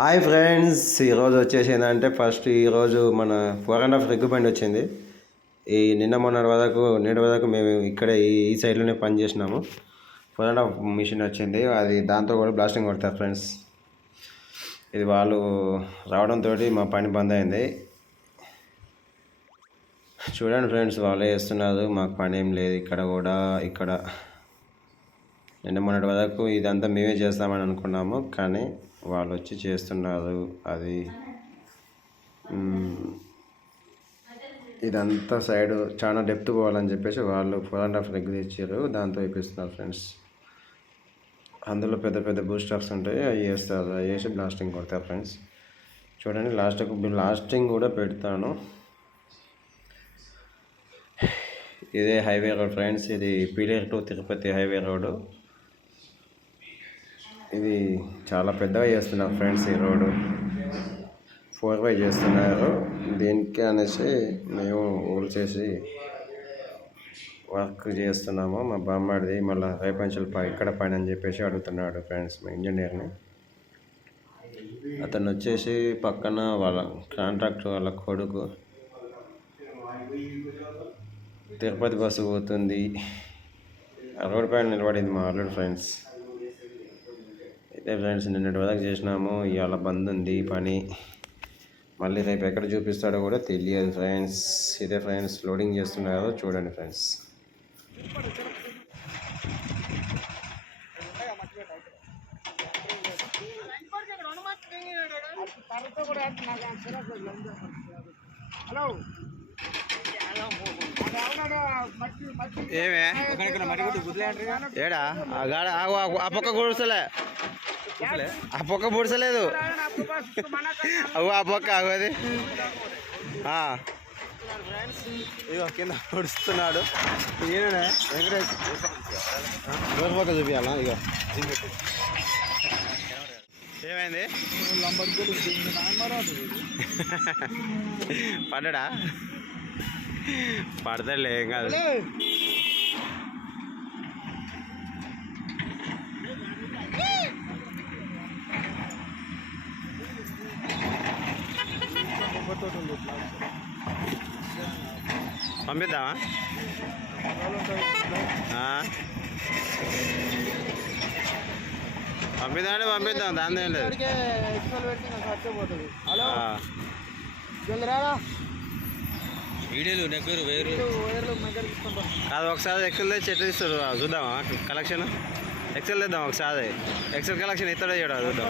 Hi friends, ఈరోజు వచ్చేసి ఏంటంటే ఫస్ట్ ఈరోజు మన 4.5 రిగ్గు బండి వచ్చింది. ఈ నేటి వరకు మేము ఇక్కడ ఈ సైడ్లోనే పని చేసినాము. 4.5 మిషన్ వచ్చింది, అది దాంతో కూడా బ్లాస్టింగ్ కొడతారు ఫ్రెండ్స్. ఇది వాళ్ళు రావడంతో మా పని బంద్ అయింది. చూడండి ఫ్రెండ్స్, వాళ్ళే చేస్తున్నారు, మాకు పని ఏం లేదు. ఇక్కడ మొన్నటి వరకు ఇదంతా మేమే చేస్తామని అనుకున్నాము, కానీ వాళ్ళు వచ్చి చేస్తున్నారు. అది ఇదంతా సైడ్ చాలా డెప్త్ పోవాలని చెప్పేసి వాళ్ళు 4.5 రిగ్ తెచ్చారు, దాంతో వేపిస్తున్నారు ఫ్రెండ్స్. అందులో పెద్ద పెద్ద బూస్టర్స్ ఉంటాయి, అవి వేస్తారు, అవి వేసి బ్లాస్టింగ్ కొడతారు ఫ్రెండ్స్. చూడండి, లాస్టింగ్ కూడా పెడతాను. ఇదే హైవే రోడ్ ఫ్రెండ్స్, ఇది Pileru to Tirupati highway road. ఇది చాలా పెద్దగా చేస్తున్నారు ఫ్రెండ్స్. ఈ రోడ్డు 4 వే చేస్తున్నారు. దీనికి అనేసి మేము ఊరు చేసి వర్క్ చేస్తున్నాము. మా బామ్మడిది మళ్ళీ రేపంచులు ఇక్కడ పైన అని చెప్పేసి అడుగుతున్నాడు ఫ్రెండ్స్ మా ఇంజనీర్ని. అతను వచ్చేసి పక్కన వాళ్ళ కాంట్రాక్టర్ వాళ్ళ కొడుకు. తిరుపతి బస్సు పోతుంది, ఆ రోడ్ పైన నిలబడింది మా అల్లుడు ఫ్రెండ్స్. ఇదే ఫ్రెండ్స్, నిన్నటి వరకు చేసినాము, ఇవాళ బంద్ ఉంది పని. మళ్ళీ రేపు ఎక్కడ చూపిస్తాడో కూడా తెలియదు ఫ్రెండ్స్. ఇదే ఫ్రెండ్స్, లోడింగ్ చేస్తున్నారు, చూడండి ఫ్రెండ్స్. ఏమే ఏడా ఆ పక్క కూర్చోలే, ఆ పక్క పూడ్చలేదు, అవు ఆ పక్క అగోది. ఇగో కింద పొడుస్తున్నాడు ఈయననే వెంకటేష్. డోర్ పక్క చూపించాలా? ఇగో ఏమైంది? పడ్డా? పడతాడులే, ఏం కాదు. పంపిద్దామా? పంపిద్దాం, దాని ఏం లేదు. వీడియోలు నెగ్గరు వేరు కాదు. ఒకసారి ఎక్సెల్ చెట్లు ఇస్తాడు, చూద్దామా కలెక్షన్? ఎక్సెల్ తెద్దాం ఒకసారి. ఎక్సెల్ కలెక్షన్ ఇస్తాడో చేయడా చూద్దాం.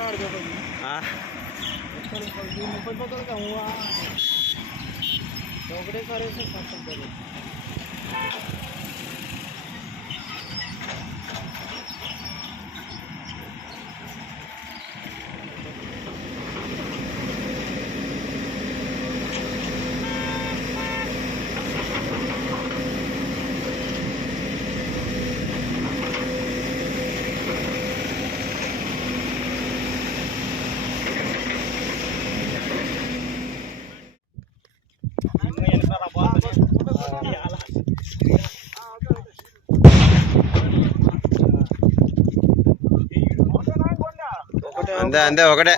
ఒకటేసారి అంతే అంతే ఒకటే.